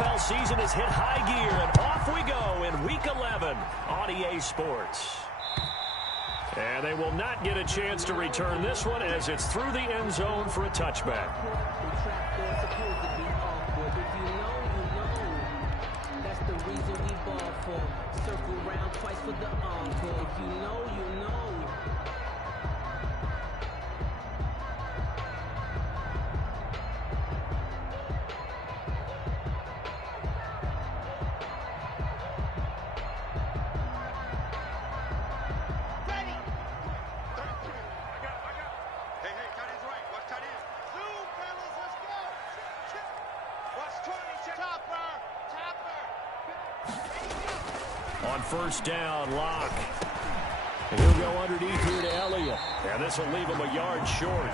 NFL season has hit high gear, and off we go in Week 11 on EA Sports. And they will not get a chance to return this one as it's through the end zone for a touchback. That's the reason we ball for. Circle round twice for the encore. If you know, you know. On first down, Locke. And he'll go underneath here to Elliott. And this will leave him a yard short.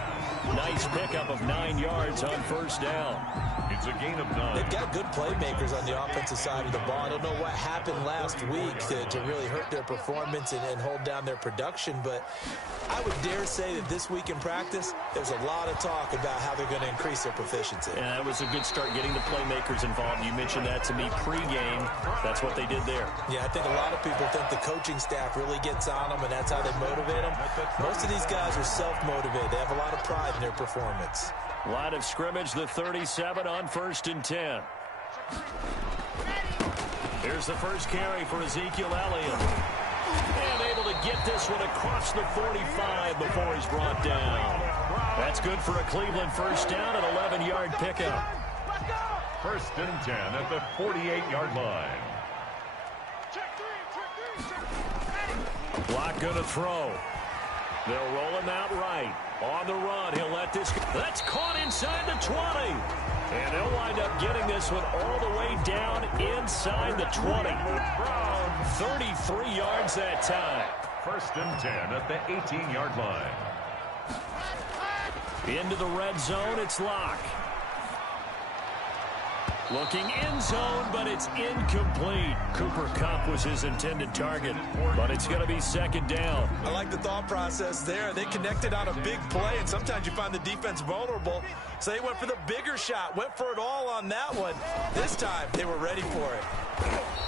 Nice pickup of 9 yards on first down. It's a gain of 9. They've got good playmakers on the offensive side of the ball. I don't know what happened last week to really hurt their performance and hold down their production, but I would dare say that this week in practice, there's a lot of talk about how they're going to increase their proficiency. And that was a good start getting the playmakers involved. You mentioned that to me pregame. That's what they did there. Yeah, I think a lot of people think the coaching staff really gets on them, and that's how they motivate them. Most of these guys are self-motivated. They have a lot of pride in their performance. Line of scrimmage, the 37 on first and 10. Here's the first carry for Ezekiel Elliott. And able to get this one across the 45 before he's brought down. That's good for a Cleveland first down, an 11-yard pickup. First and 10 at the 48-yard line. Block going to throw. They'll roll him out right. On the run, he'll let this go. That's caught inside the 20. And they'll wind up getting this one all the way down inside the 20. 33 yards that time. First and 10 at the 18-yard line. Into the red zone, it's Locke. Looking in zone, but it's incomplete. Cooper Kupp was his intended target, but it's going to be second down. I like the thought process there. They connected on a big play, and sometimes you find the defense vulnerable. So they went for the bigger shot, went for it all on that one. This time, they were ready for it.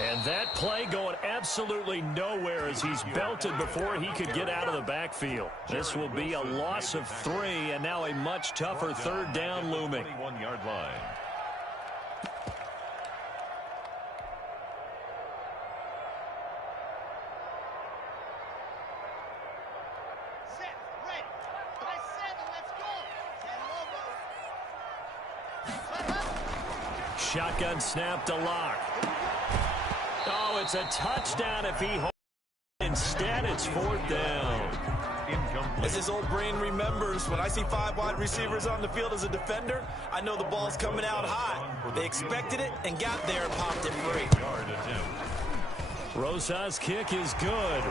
And that play going absolutely nowhere as he's belted before he could get out of the backfield. This will be a loss of 3, and now a much tougher third down looming. 21-yard line. Shotgun snap to Locke. Oh, it's a touchdown if he holds. Instead, it's fourth down. As his old brain remembers, when I see 5 wide receivers on the field as a defender, I know the ball's coming out hot. They expected it and got there and popped it free. Rosa's kick is good.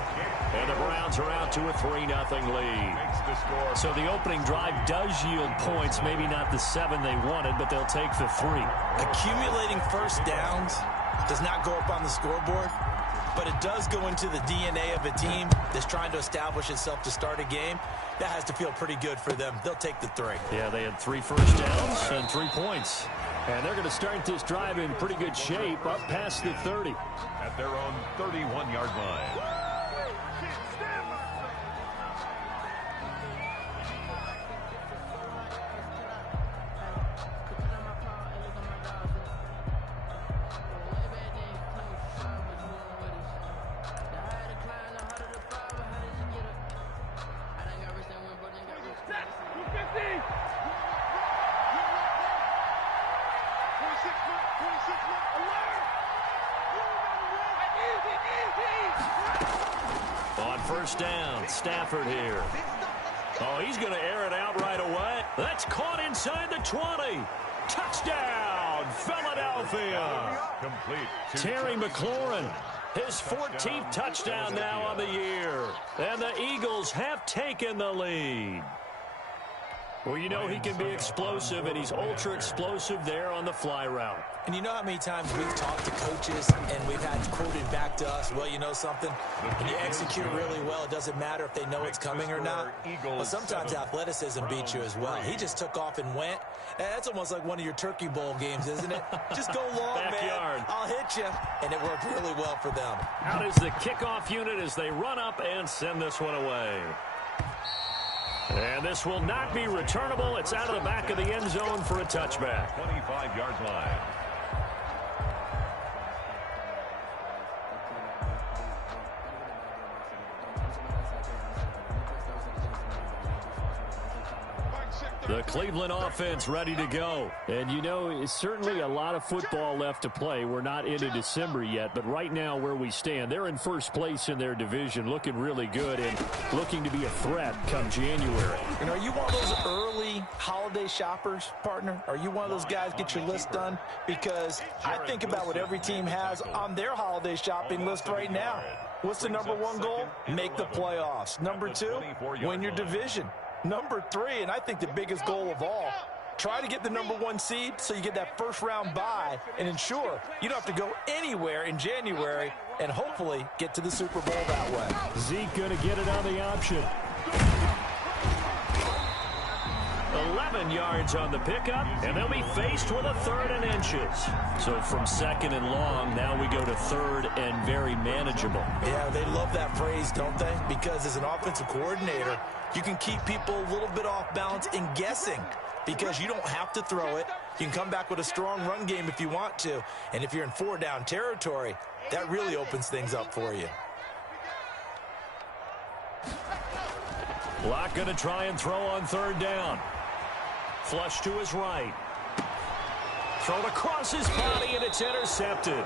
And the Browns are out to a 3-0 lead. So the opening drive does yield points. Maybe not the 7 they wanted, but they'll take the 3. Accumulating first downs does not go up on the scoreboard, but it does go into the DNA of a team that's trying to establish itself to start a game. That has to feel pretty good for them. They'll take the 3. Yeah, they had 3 first downs and 3 points. And they're going to start this drive in pretty good shape up past the 30. At their own 31-yard line. On first down, Stafford here. Oh, he's going to air it out right away. That's caught inside the 20. Touchdown, Philadelphia. Complete. Terry McLaurin, his 14th touchdown now on the year. And the Eagles have taken the lead. Well, you know he can be explosive, and he's ultra-explosive there on the fly route. And you know how many times we've talked to coaches and we've had quoted back to us, well, you know something? When you execute really well, it doesn't matter if they know it's coming or not. But sometimes athleticism beats you as well. He just took off and went. That's almost like one of your Turkey Bowl games, isn't it? Just go long, Backyard. man. I'll hit you. And it worked really well for them. Out is the kickoff unit as they run up and send this one away. And this will not be returnable. It's out of the back of the end zone for a touchback. 25-yard line. The Cleveland offense ready to go. And, you know, it's certainly a lot of football left to play. We're not into December yet, but right now where we stand, they're in first place in their division, looking really good and looking to be a threat come January. And are you one of those early holiday shoppers, partner? Are you one of those guys get your list done? Because I think about what every team has on their holiday shopping list right now. What's the number one goal? Make the playoffs. Number two, win your division. Number three, and I think the biggest goal of all, try to get the number one seed so you get that first round bye and ensure you don't have to go anywhere in January and hopefully get to the Super Bowl that way. Zeke going to get it on the option. 11 yards on the pickup, and they'll be faced with a 3rd and inches. So from 2nd and long, now we go to 3rd and very manageable. Yeah, they love that phrase, don't they? Because as an offensive coordinator, you can keep people a little bit off balance and guessing because you don't have to throw it. You can come back with a strong run game if you want to. And if you're in 4-down territory, that really opens things up for you. Locke going to try and throw on 3rd down. Flush to his right. Thrown across his body, and it's intercepted.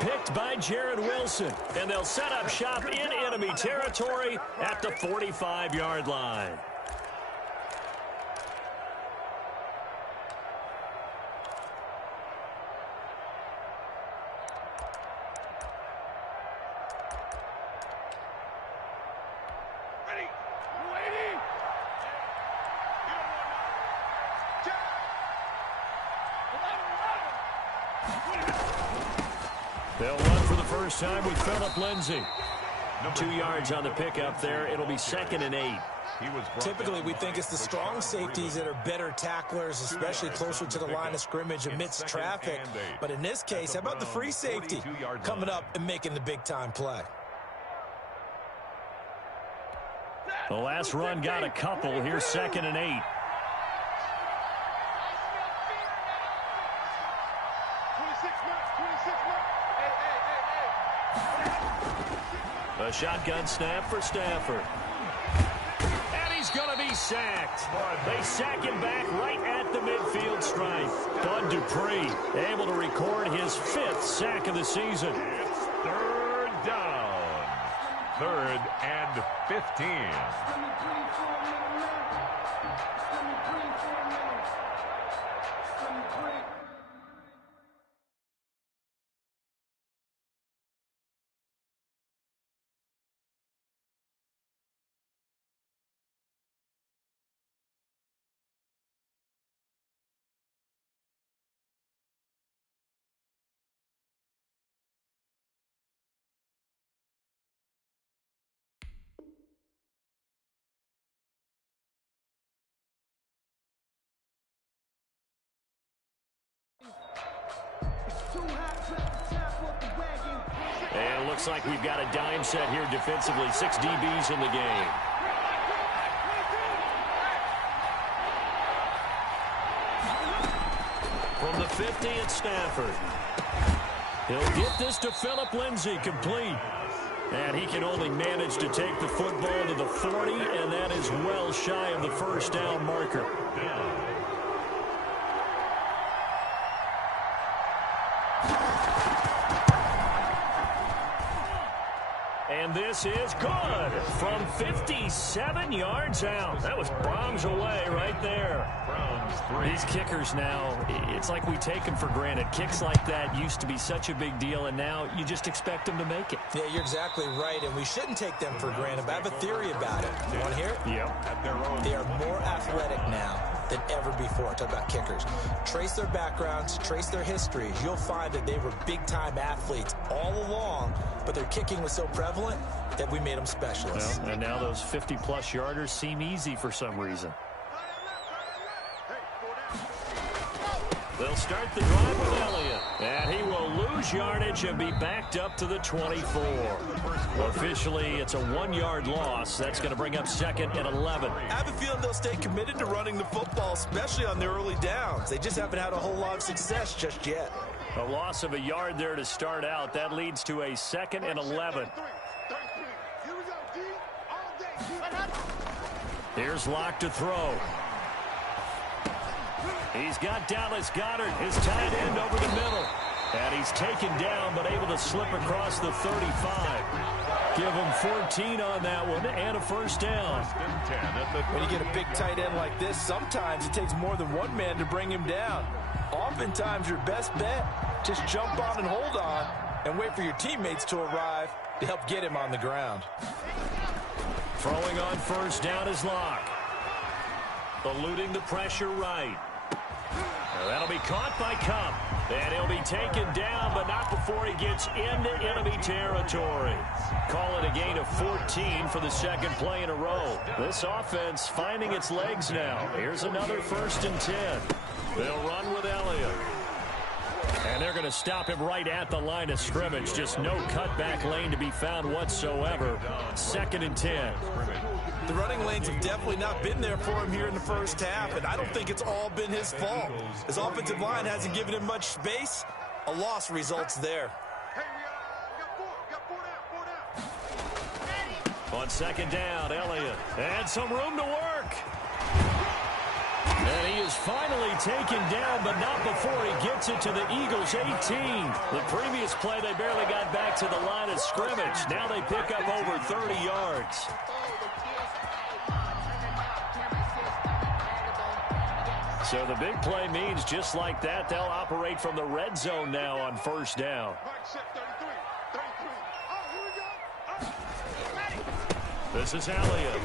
Picked by Jared Wilson. And they'll set up shop in enemy territory at the 45-yard line. They'll run for the first time with Phillip Lindsay. 2 yards on the pickup there. It'll be 2nd and 8. Typically, we think it's the strong safeties that are better tacklers, especially closer to the line of scrimmage amidst traffic. But in this case, how about the free safety coming up and making the big-time play? The last run got a couple. Here's 2nd and 8. A shotgun snap for Stafford. And he's going to be sacked. They sack him back right at the midfield stripe. Bud Dupree able to record his 5th sack of the season. It's 3rd down. 3rd and 15. And it looks like we've got a dime set here defensively. 6 DBs in the game. From the 50, it's Stafford. He'll get this to Phillip Lindsay, complete. And he can only manage to take the football to the 40, and that is well shy of the first down marker. And And this is good from 57 yards out. That was bombs away right there. These kickers now, it's like we take them for granted. Kicks like that used to be such a big deal, and now you just expect them to make it. Yeah, you're exactly right, and we shouldn't take them for granted. But I have a theory about it. You want to hear it? Yep. They are more athletic now than ever before. Talk about kickers. Trace their backgrounds, trace their histories. You'll find that they were big-time athletes all along, but their kicking was so prevalent that we made them specialists. Well, and now those 50-plus yarders seem easy for some reason. They'll start the drive with Elliott. And he will lose yardage and be backed up to the 24. Officially, it's a 1-yard loss. That's going to bring up 2nd and 11. I have a feeling they'll stay committed to running the football, especially on their early downs. They just haven't had a whole lot of success just yet. A loss of a yard there to start out. That leads to a 2nd and 11. Here's Locke to throw. He's got Dallas Goedert, his tight end, over the middle. And he's taken down, but able to slip across the 35. Give him 14 on that one, and a first down. When you get a big tight end like this, sometimes it takes more than one man to bring him down. Oftentimes, your best bet, just jump on and hold on, and wait for your teammates to arrive to help get him on the ground. Throwing on first down is Locke. Eluding the pressure right. That'll be caught by Cup. And he'll be taken down, but not before he gets into enemy territory. Call it a gain of 14 for the second play in a row. This offense finding its legs now. Here's another 1st and 10. They'll run with Elliott. And they're going to stop him right at the line of scrimmage. Just no cutback lane to be found whatsoever. 2nd and 10. The running lanes have definitely not been there for him here in the first half, and I don't think it's all been his fault. His offensive line hasn't given him much space. A loss results there. On 2nd down, Elliott. And some room to work. And he is finally taken down, but not before he gets it to the Eagles' 18. The previous play, they barely got back to the line of scrimmage. Now they pick up over 30 yards. So the big play means just like that, they'll operate from the red zone now on first down. This is Elliott.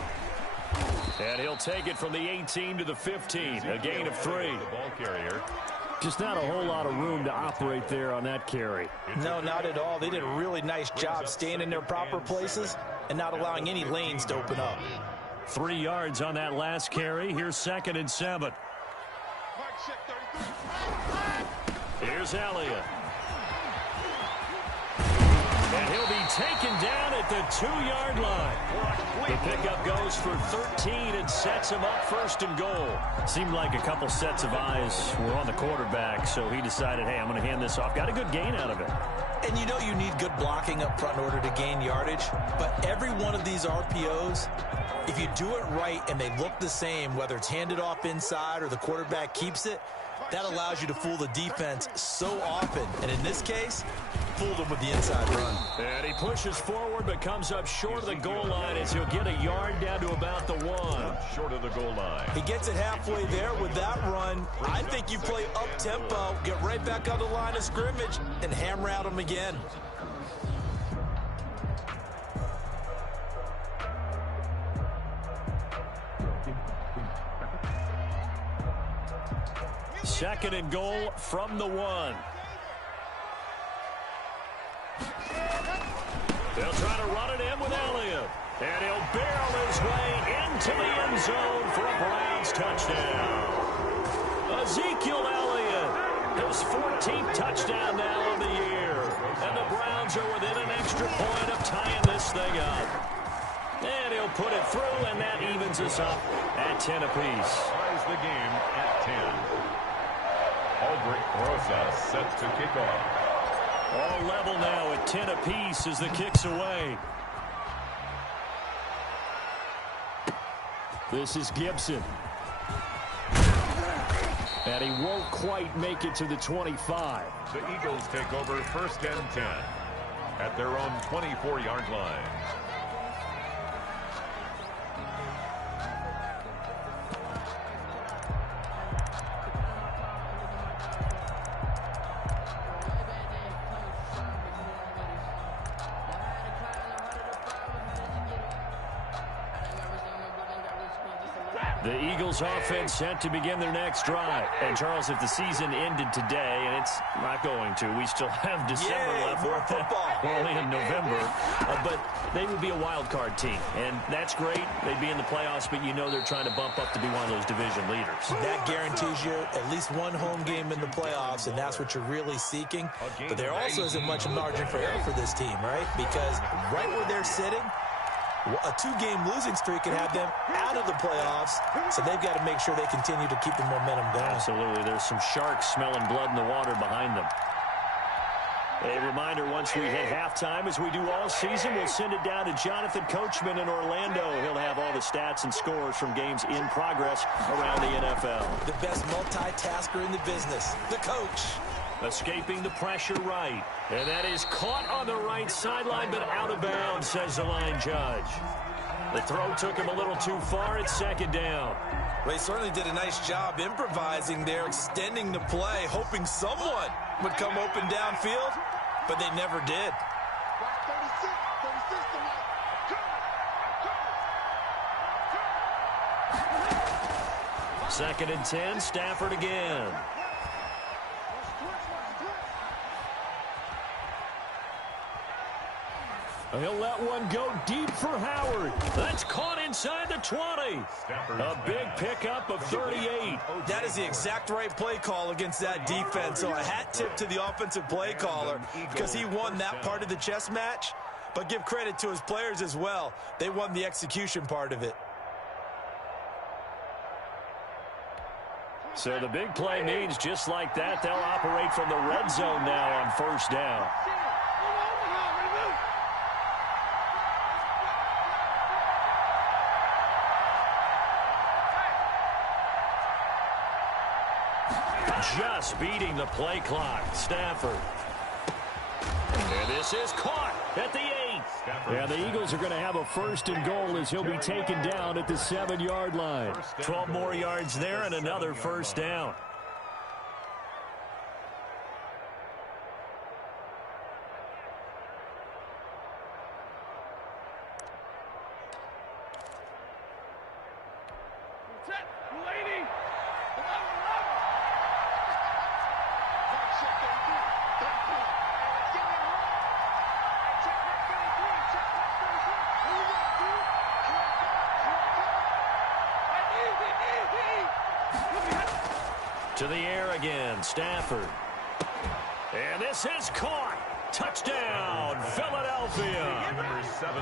And he'll take it from the 18 to the 15, a gain of 3. The ball carrier. Just not a whole lot of room to operate there on that carry. No, not at all. They did a really nice job staying in their proper places and not allowing any lanes to open up. 3 yards on that last carry. Here's 2nd and 7. Here's Elliott. And he'll be taken down at the 2-yard line. The pickup goes for 13 and sets him up 1st and goal. Seemed like a couple sets of eyes were on the quarterback, so he decided, hey, I'm going to hand this off. Got a good gain out of it. And you know you need good blocking up front in order to gain yardage, but every one of these RPOs, if you do it right and they look the same, whether it's handed off inside or the quarterback keeps it, that allows you to fool the defense so often. And in this case, fooled him with the inside run. And he pushes forward but comes up short of the goal line as he'll get a yard down to about the 1. Short of the goal line. He gets it halfway there with that run. I think you play up-tempo, get right back on the line of scrimmage, and hammer out him again. Second and goal from the 1. They'll try to run it in with Elliott. And he'll barrel his way into the end zone for a Browns touchdown. Ezekiel Elliott, his 14th touchdown now of the year. And the Browns are within an extra point of tying this thing up. And he'll put it through, and that evens us up at 10 apiece. Ties the game at 10. Albrecht Rosa set to kick off. All level now at 10 apiece as the kick's away. This is Gibson. And he won't quite make it to the 25. The Eagles take over 1st and 10. at their own 24-yard line. The Eagles offense set to begin their next drive. And, Charles, if the season ended today, and it's not going to, we still have December left. More football. We're only in November. But they would be a wild card team. And that's great. They'd be in the playoffs, but you know they're trying to bump up to be one of those division leaders. That guarantees you at least one home game in the playoffs, and that's what you're really seeking. But there also isn't much margin for error for this team, right? Because right where they're sitting, a two-game losing streak could have them out of the playoffs, so they've got to make sure they continue to keep the momentum going. Absolutely. There's some sharks smelling blood in the water behind them. A reminder, once we hit halftime, as we do all season, we'll send it down to Jonathan Coachman in Orlando. He'll have all the stats and scores from games in progress around the NFL. The best multitasker in the business, the coach. Escaping the pressure right. And that is caught on the right sideline, but out of bounds, says the line judge. The throw took him a little too far. It's second down. Well, he certainly did a nice job improvising there, extending the play, hoping someone would come open downfield, but they never did. Second and 10, Stafford again. He'll let one go deep for Howard. That's caught inside the 20. A big pickup of 38. That is the exact right play call against that defense. So a hat tip to the offensive play caller because he won that part of the chess match. But give credit to his players as well. They won the execution part of it. So the big play means just like that, they'll operate from the red zone now on first down. Just beating the play clock. Stafford. And this is caught at the 8. And the Eagles are going to have a first and goal as he'll be taken down at the 7-yard line. 12 more yards there and another first down. To the air again, Stafford. And this is caught. Touchdown, Philadelphia.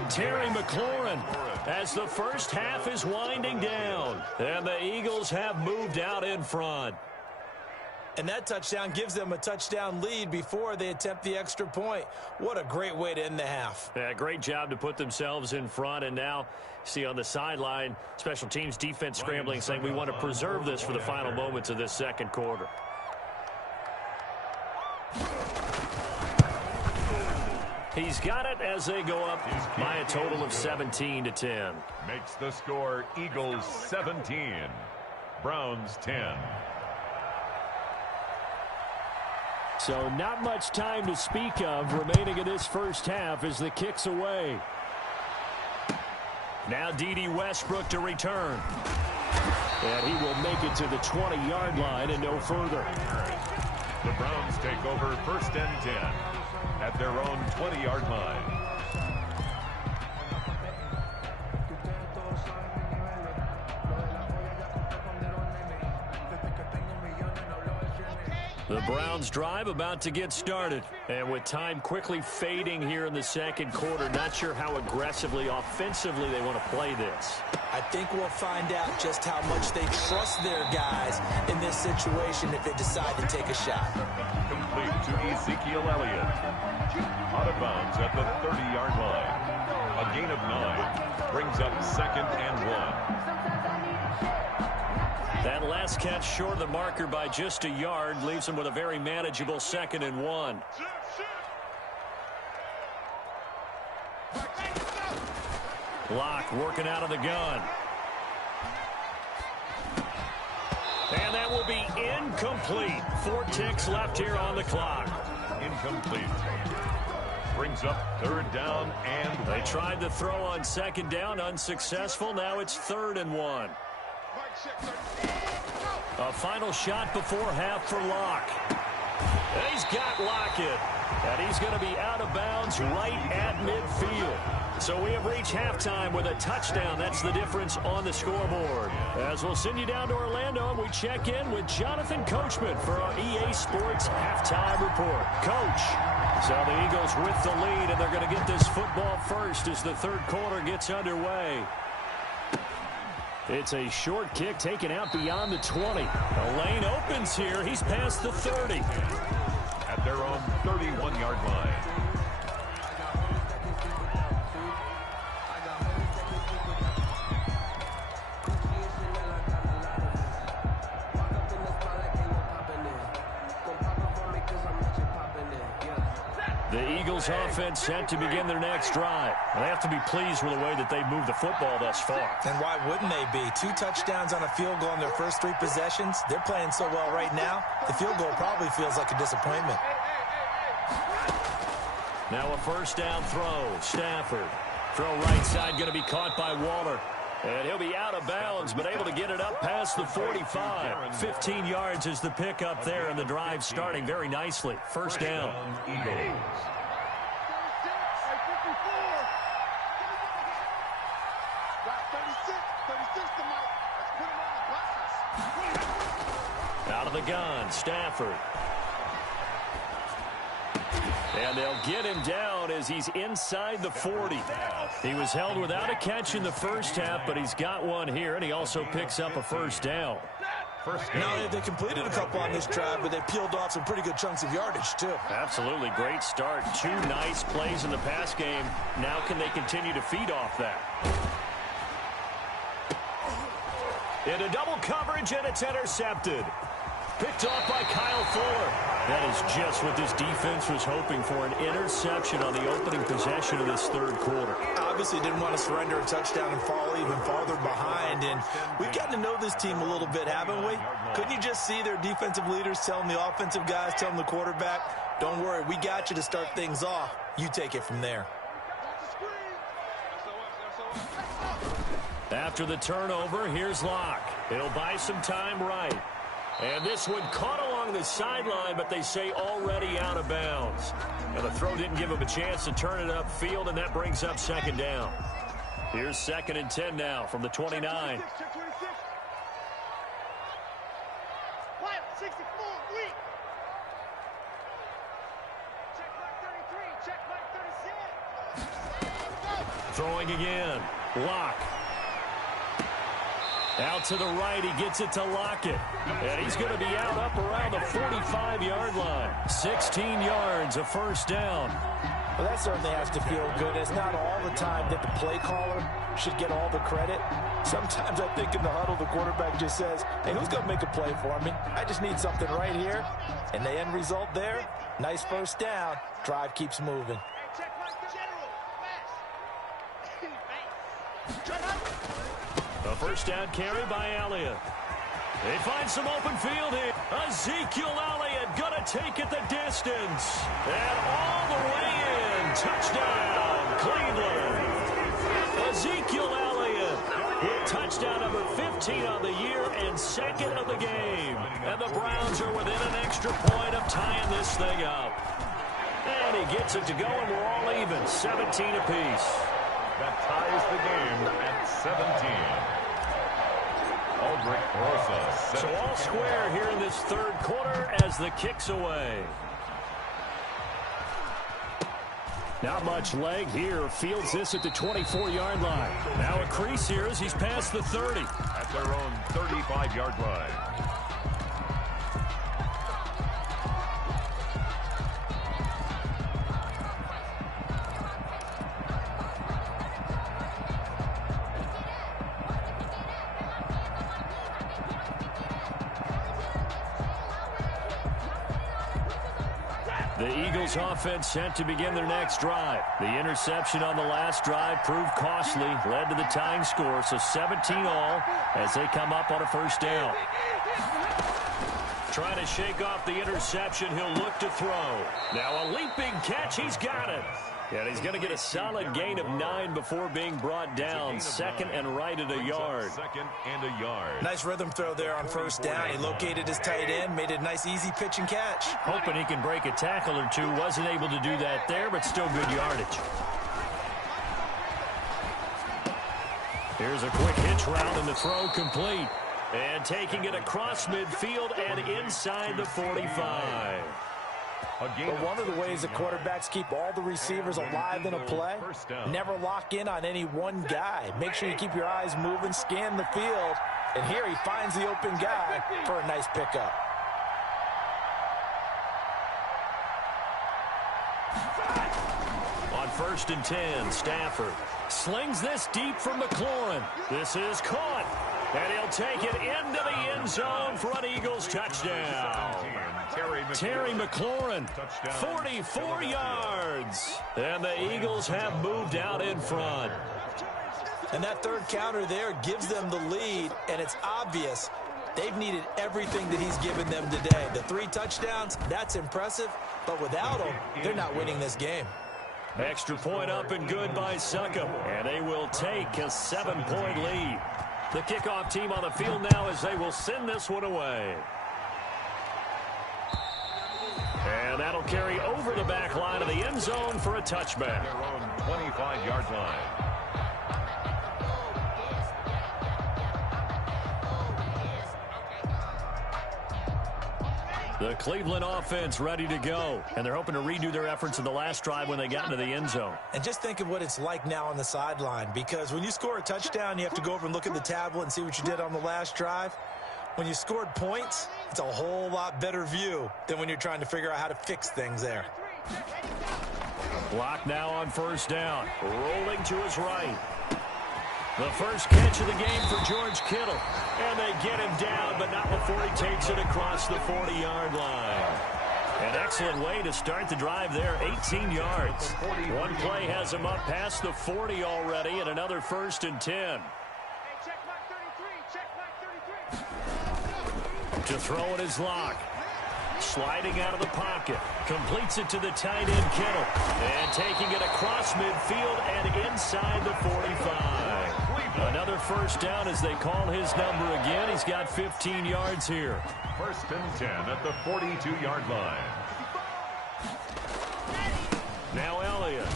Terry McLaurin as the first half is winding down. And the Eagles have moved out in front. And that touchdown gives them a touchdown lead before they attempt the extra point. What a great way to end the half. Yeah, great job to put themselves in front. And now, see on the sideline, special teams defense scrambling, saying we want to preserve this for the final moments of this second quarter. He's got it as they go up by a total of 17-10. Makes the score Eagles 17, Browns 10. So not much time to speak of remaining in this first half as the kick's away. Now D.D. Westbrook to return. And he will make it to the 20-yard line and no further. The Browns take over first and 10 at their own 20-yard line. The Browns drive about to get started. And with time quickly fading here in the second quarter, not sure how aggressively, offensively they want to play this. I think we'll find out just how much they trust their guys in this situation if they decide to take a shot. Complete to Ezekiel Elliott. Out of bounds at the 30-yard line. A gain of 9 brings up second and 1. That last catch short of the marker by just a yard leaves him with a very manageable second and 1. Locke working out of the gun. And that will be incomplete. 4 ticks left here on the clock. Incomplete. Brings up 3rd down and they tried to throw on 2nd down, unsuccessful. Now it's 3rd and 1. A final shot before half for Locke. He's got Lockett. And he's going to be out of bounds right at midfield. So we have reached halftime with a touchdown. That's the difference on the scoreboard. As we'll send you down to Orlando, and we check in with Jonathan Coachman for our EA Sports Halftime Report. Coach. So the Eagles with the lead, and they're going to get this football first as the 3rd quarter gets underway. It's a short kick taken out beyond the 20. The lane opens here. He's past the 30. At their own 31-yard line. The Eagles offense set to begin their next drive. They have to be pleased with the way that they've moved the football thus far. And why wouldn't they be? 2 touchdowns on a field goal in their first 3 possessions. They're playing so well right now, the field goal probably feels like a disappointment. Now a 1st down throw. Stafford. Throw right side, going to be caught by Waller. And he'll be out of bounds, but able to get it up past the 45. 15 yards is the pickup there, and the drive starting very nicely. 1st down. Eagles. Out of the gun, Stafford. And they'll get him down as he's inside the 40. He was held without a catch in the first half, but he's got one here, and he also picks up a 1st down. Now, they completed a couple on this drive, but they peeled off some pretty good chunks of yardage, too. Absolutely. Great start. 2 nice plays in the pass game. Now can they continue to feed off that? Into double coverage, and it's intercepted. Picked off by Kyle Fuller. That is just what this defense was hoping for, an interception on the opening possession of this 3rd quarter. Obviously didn't want to surrender a touchdown and fall even farther behind. And we've gotten to know this team a little bit, haven't we? Couldn't you just see their defensive leaders telling the offensive guys, telling the quarterback, don't worry, we got you to start things off. You take it from there. After the turnover, here's Locke. He'll buy some time right. And this one caught along the sideline, but they say already out of bounds. And the throw didn't give him a chance to turn it upfield, and that brings up 2nd down. Here's 2nd and 10 now from the 29. Throwing again. Locke. Out to the right, he gets it to Lockett. And he's going to be out up around the 45-yard line. 16 yards, a 1st down. Well, that certainly has to feel good. It's not all the time that the play caller should get all the credit. Sometimes I think in the huddle, the quarterback just says, hey, who's going to make a play for me? I just need something right here. And the end result there, nice 1st down. Drive keeps moving. A 1st down carry by Elliott. They find some open field here. Ezekiel Elliott going to take it the distance. And all the way in. Touchdown, Cleveland. Ezekiel Elliott with touchdown number 15 on the year and 2nd of the game. And the Browns are within an extra point of tying this thing up. And he gets it to go, and we're all even. 17 apiece. That ties the game at 17. So all square here in this 3rd quarter as the kick's away. Not much leg here. Fields this at the 24-yard line. Now a crease here as he's past the 30. At their own 35-yard line. The Eagles offense sent to begin their next drive. The interception on the last drive proved costly, led to the tying score, so 17-all as they come up on a first down. Trying to shake off the interception, he'll look to throw. Now a leaping catch, he's got it. And he's going to get a solid gain of 9 before being brought down. Second and right at a yard. Second and a yard. Nice rhythm throw there on first down. He located his tight end, made a nice easy pitch and catch. Hoping he can break a tackle or two. Wasn't able to do that there, but still good yardage. Here's a quick hitch route and the throw complete. And taking it across midfield and inside the 45. But one of the ways that quarterbacks keep all the receivers alive in a play, never lock in on any one guy. Make sure you keep your eyes moving, scan the field, and here he finds the open guy for a nice pickup. On 1st and 10, Stafford slings this deep from McLaurin. This is caught, and he'll take it into the end zone for an Eagles touchdown. Terry McLaurin, 44 yards. And the Eagles have moved out in front. And that third counter there gives them the lead, and it's obvious they've needed everything that he's given them today. The 3 touchdowns, that's impressive, but without him, they're not winning this game. Extra point up and good by Succop, and they will take a 7-point lead. The kickoff team on the field now as they will send this one away. And that'll carry over the back line of the end zone for a touchback. Their own 25-yard line. The Cleveland offense ready to go, and they're hoping to redo their efforts in the last drive when they got into the end zone. And just think of what it's like now on the sideline, because when you score a touchdown, you have to go over and look at the tablet and see what you did on the last drive. When you scored points, it's a whole lot better view than when you're trying to figure out how to fix things there. Block now on first down. Rolling to his right. The first catch of the game for George Kittle. And they get him down, but not before he takes it across the 40-yard line. An excellent way to start the drive there, 18 yards. One play has him up past the 40 already, and another 1st and 10. To throw it is Locke. Sliding out of the pocket. Completes it to the tight end, Kittle. And taking it across midfield and inside the 45. Another first down as they call his number again. He's got 15 yards here. 1st and 10 at the 42-yard line. Now Elliott.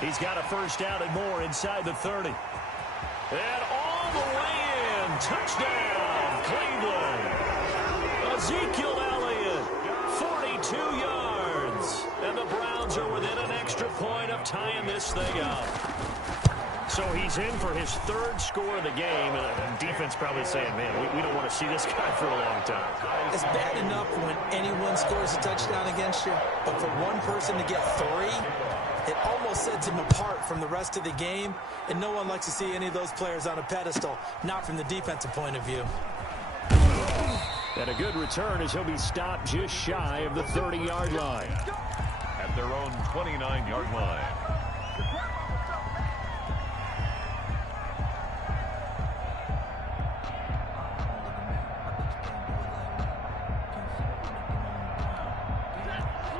He's got a first down and more inside the 30. And all the way in. Touchdown, Cleveland. Ezekiel Elliott, 42 yards. And the Browns are within an extra point of tying this thing up. So he's in for his 3rd score of the game, and defense probably saying, man, we don't want to see this guy for a long time. It's bad enough when anyone scores a touchdown against you, but for one person to get 3, it almost sets him apart from the rest of the game, and no one likes to see any of those players on a pedestal, not from the defensive point of view. And a good return as he'll be stopped just shy of the 30-yard line. At their own 29-yard line.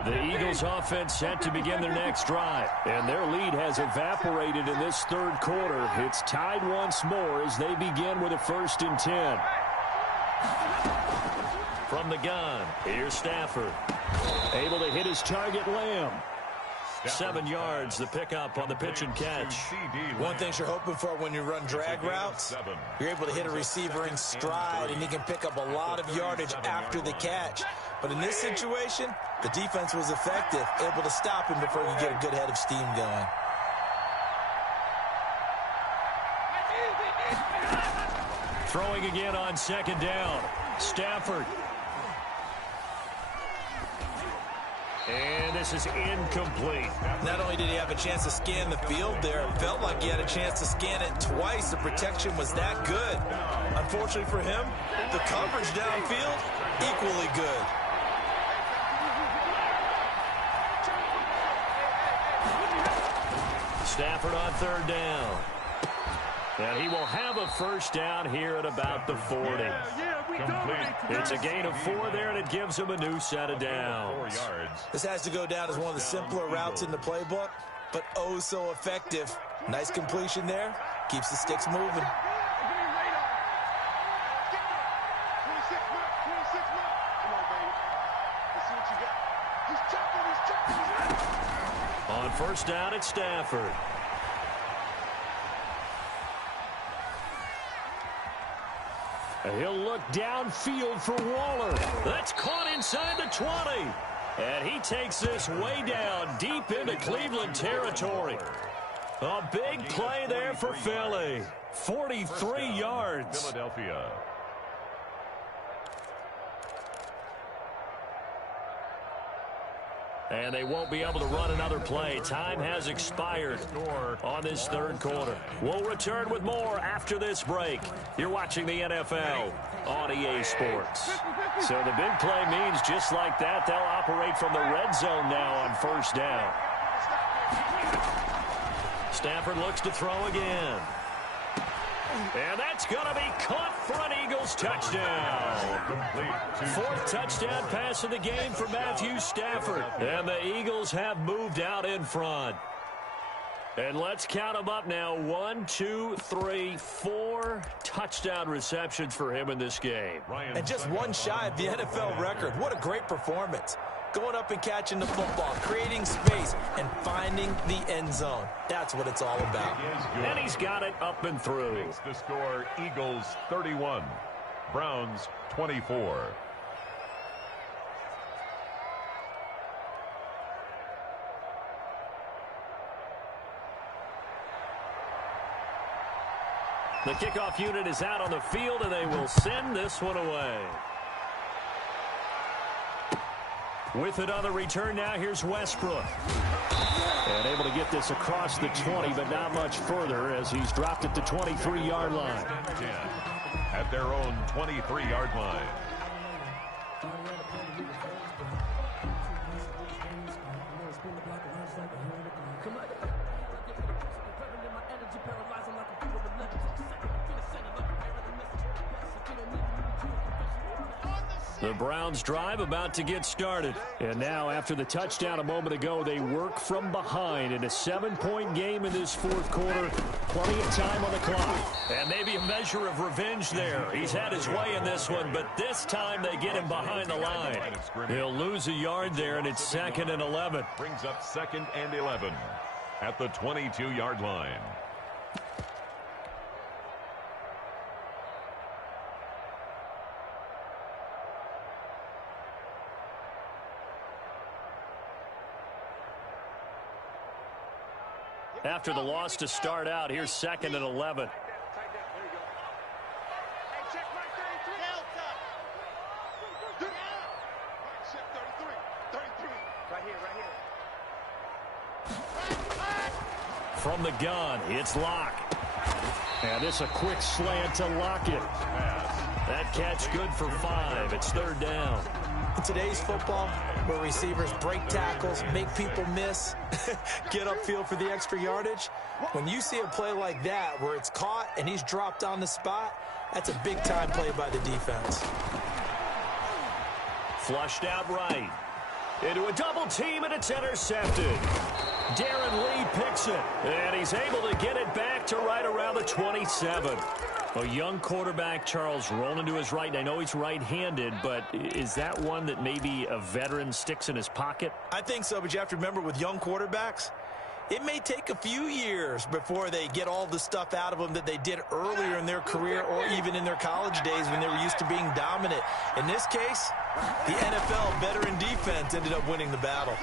The Eagles offense set to begin their next drive, and their lead has evaporated in this 3rd quarter. It's tied once more as they begin with a 1st and 10. From the gun, here's Stafford. Able to hit his target, Lamb. 7 yards, the pickup on the pitch and catch. One thing you're hoping for when you run drag routes, you're able to hit a receiver in stride, and he can pick up a lot of yardage after the catch. But in this situation, the defense was effective, able to stop him before he could get a good head of steam going. Throwing again on 2nd down. Stafford. And this is incomplete. Not only did he have a chance to scan the field there, it felt like he had a chance to scan it twice. The protection was that good. Unfortunately for him, the coverage downfield, equally good. Stafford on third down. And he will have a first down here at about the 40. It's a gain of 4 there, and it gives him a new set of downs. This has to go down as one of the simpler routes in the playbook, but oh so effective. Nice completion there. Keeps the sticks moving. On first down, it's Stafford. He'll look downfield for Waller. That's caught inside the 20. And he takes this way down deep into Cleveland territory. A big play there for Philly. 43 yards. Philadelphia. And they won't be able to run another play. Time has expired on this third quarter. We'll return with more after this break. You're watching the NFL on EA Sports. So the big play means just like that, they'll operate from the red zone now on first down. Stafford looks to throw again. And that's going to be caught for an Eagles touchdown. 4th touchdown pass of the game for Matthew Stafford. And the Eagles have moved out in front. And let's count them up now. 1, 2, 3, 4 touchdown receptions for him in this game. And just one shy of the NFL record. What a great performance. Going up and catching the football, creating space, and finding the end zone. That's what it's all about. And he's got it up and through. Makes the score Eagles 31, Browns 24. The kickoff unit is out on the field, and they will send this one away. With it on the return now, here's Westbrook. And able to get this across the 20, but not much further as he's dropped it to 23-yard line. At their own 23-yard line. The Browns drive about to get started. And now after the touchdown a moment ago, they work from behind in a 7-point game in this fourth quarter. Plenty of time on the clock. And maybe a measure of revenge there. He's had his way in this one, but this time they get him behind the line. He'll lose a yard there, and it's 2nd and 11. Brings up 2nd and 11 at the 22-yard line. After the loss to start out, here's 2nd and 11. From the gun, it's Locke. And it's a quick slant to Lockett. That catch good for 5. It's 3rd down. In today's football, where receivers break tackles, make people miss, get upfield for the extra yardage, when you see a play like that where it's caught and he's dropped on the spot, that's a big-time play by the defense. Flushed out right. Into a double team, and it's intercepted. Darren Lee picks it, and he's able to get it back to right around the 27. A young quarterback, Charles, rolling to his right. I know he's right-handed, but is that one that maybe a veteran sticks in his pocket? I think so, but you have to remember with young quarterbacks, it may take a few years before they get all the stuff out of them that they did earlier in their career or even in their college days when they were used to being dominant. In this case, the NFL veteran defense ended up winning the battle.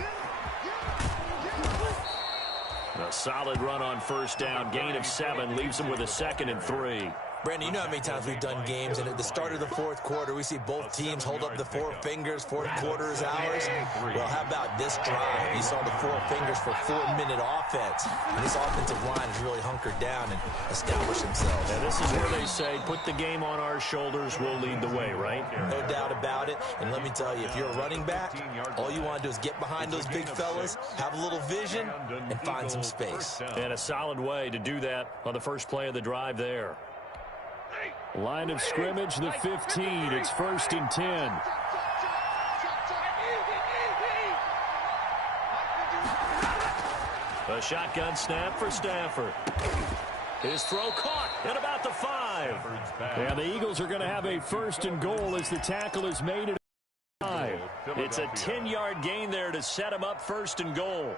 A solid run on first down. Gain of 7 leaves him with a 2nd and 3. Brandon, you know how many times we've done games, and at the start of the fourth quarter, we see both teams hold up the four fingers, fourth quarter is ours. Well, how about this drive? You saw the four fingers for 4-minute offense. And this offensive line has really hunkered down and established themselves. And this is where they say, put the game on our shoulders, we'll lead the way, right? No doubt about it. And let me tell you, if you're a running back, all you want to do is get behind those big fellas, have a little vision, and find some space. And a solid way to do that on the first play of the drive there. Line of scrimmage, the 15. It's 1st and 10. A shotgun snap for Stafford. His throw caught at about the 5. And the Eagles are going to have a 1st and goal as the tackle is made at 5. It's a 10-yard gain there to set him up 1st and goal.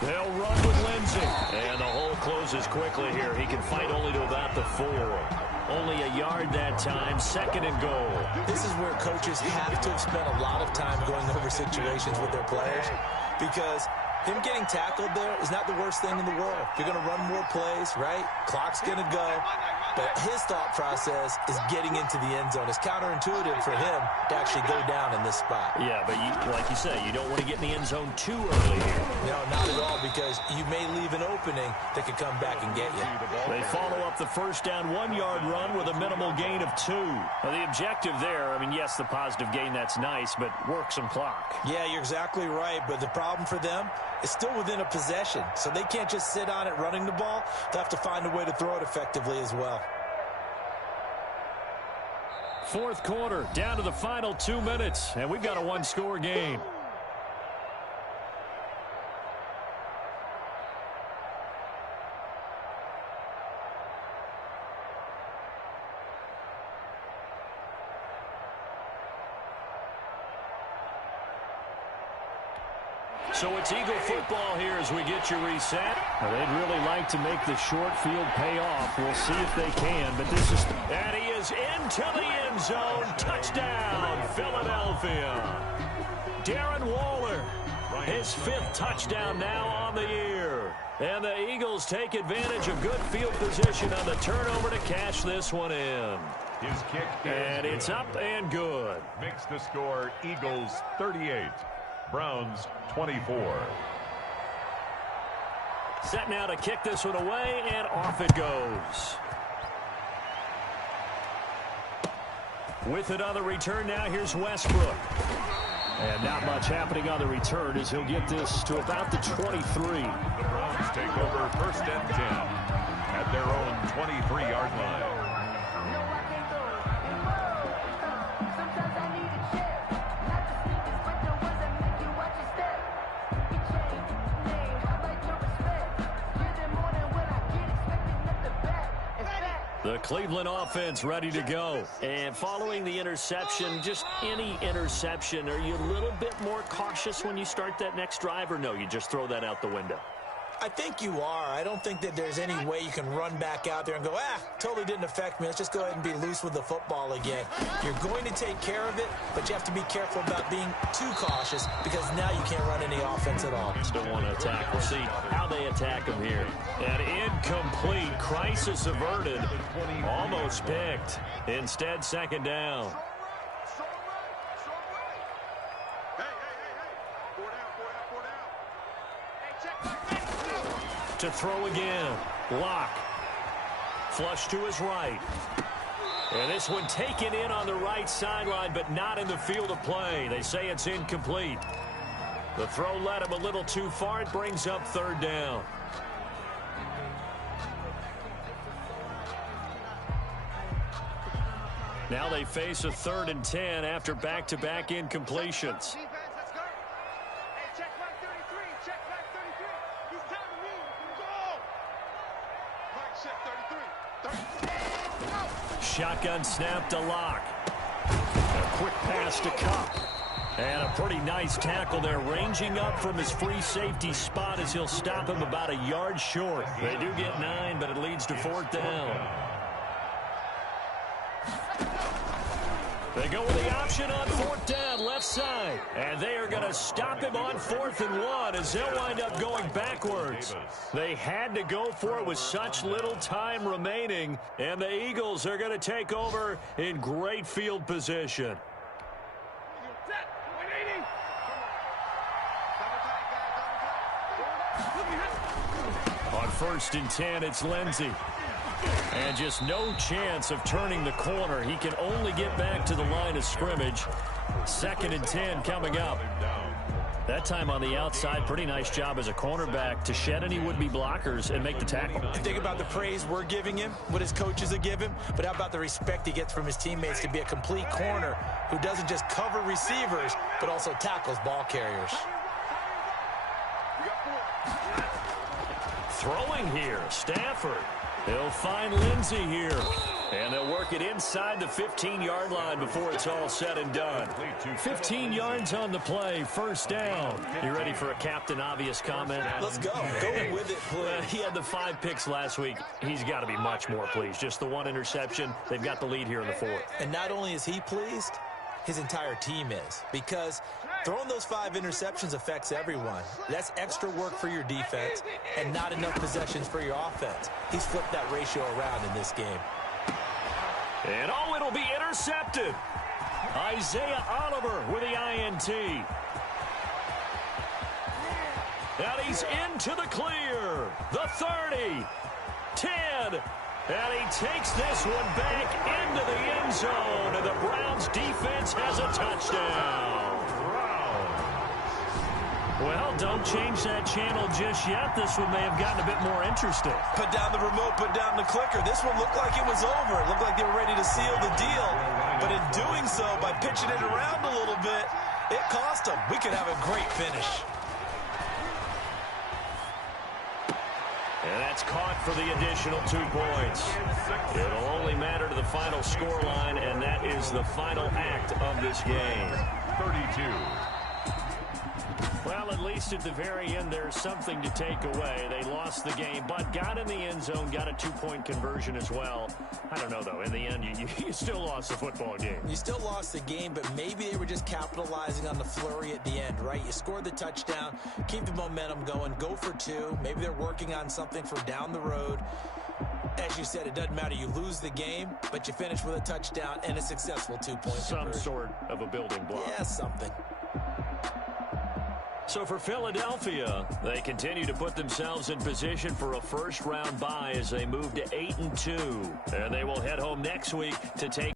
They'll run with Lindsay. And the hole closes quickly here. He can fight only to about the 4. Only a yard that time. 2nd and goal. This is where coaches have to have spent a lot of time going over situations with their players, because him getting tackled there is not the worst thing in the world. You're going to run more plays, right? Clock's going to go. But his thought process is getting into the end zone. It's counterintuitive for him to actually go down in this spot. Yeah, but like you say, you don't want to get in the end zone too early here. No, not at all, because you may leave an opening that could come back and get you. They follow up the first down 1-yard run with a minimal gain of 2. Now, the objective there, I mean, yes, the positive gain, that's nice, but work some clock. Yeah, you're exactly right, but the problem for them is still within a possession, so they can't just sit on it running the ball. They'll have to find a way to throw it effectively as well. Fourth quarter, down to the final 2 minutes, and we've got a 1-score game. So it's Eagle football here as we get you reset. Well, they'd really like to make the short field pay off. We'll see if they can, but this is... And he is into the end zone. Touchdown, Philadelphia. Darren Waller, his 5th touchdown now on the year. And the Eagles take advantage of good field position on the turnover to cash this one in. His kick and it's up and good. Makes the score Eagles 38. Browns 24. Set now to kick this one away, and off it goes. With it on the return now, here's Westbrook. And not much happening on the return as he'll get this to about the 23. The Browns take over 1st and 10 at their own 23-yard line. The Cleveland offense ready to go. And following the interception, just any interception, are you a little bit more cautious when you start that next drive, or no, you just throw that out the window? I think you are. I don't think that there's any way you can run back out there and go, totally didn't affect me. Let's just go ahead and be loose with the football again. You're going to take care of it, but you have to be careful about being too cautious, because now you can't run any offense at all. Still want to attack. We'll see how they attack him here. And incomplete. Crisis averted. Almost picked. Instead, 2nd down. To throw again. Lock. Flush to his right. And this one taken in on the right sideline, but not in the field of play. They say it's incomplete. The throw led him a little too far. It brings up 3rd down. Now they face a 3rd and 10 after back-to-back incompletions. Shotgun snap to Locke. A quick pass to Cup. And a pretty nice tackle there, ranging up from his free safety spot as he'll stop him about a yard short. They do get 9, but it leads to 4th down. They go with the option on 4th down, left side. And they are going to stop him on 4th and 1 as they'll wind up going backwards. They had to go for it with such little time remaining. And the Eagles are going to take over in great field position. On 1st and 10, it's Lindsey. And just no chance of turning the corner. He can only get back to the line of scrimmage. 2nd and 10 coming up. That time on the outside, pretty nice job as a cornerback to shed any would-be blockers and make the tackle. Think about the praise we're giving him, what his coaches are giving him, but how about the respect he gets from his teammates to be a complete corner who doesn't just cover receivers, but also tackles ball carriers. Throwing here, Stafford. He'll find Lindsey here. And they'll work it inside the 15-yard line before it's all said and done. 15 yards on the play, 1st down. You ready for a Captain Obvious comment? Let's go. Go with it, please. He had the 5 picks last week. He's got to be much more pleased. Just the 1 interception. They've got the lead here in the 4th. And not only is he pleased, his entire team is. Because throwing those 5 interceptions affects everyone. That's extra work for your defense and not enough possessions for your offense. He's flipped that ratio around in this game. And oh, it'll be intercepted. Isaiah Oliver with the INT. And he's into the clear. The 30, 10. And he takes this one back into the end zone. And the Browns defense has a touchdown. Well, don't change that channel just yet. This one may have gotten a bit more interesting. Put down the remote, put down the clicker. This one looked like it was over. It looked like they were ready to seal the deal. But in doing so, by pitching it around a little bit, it cost them. We could have a great finish. And that's caught for the additional 2 points. It'll only matter to the final scoreline, and that is the final act of this game. 32. Well, at least at the very end, there's something to take away. They lost the game, but got in the end zone, got a 2-point conversion as well. I don't know, though. In the end, you still lost the football game. You still lost the game, but maybe they were just capitalizing on the flurry at the end, right? You scored the touchdown, keep the momentum going, go for 2. Maybe they're working on something for down the road. As you said, it doesn't matter. You lose the game, but you finish with a touchdown and a successful 2-point Some conversion. sort of a building block. Yeah, something. So for Philadelphia, they continue to put themselves in position for a first-round bye as they move to 8-2. And they will head home next week to take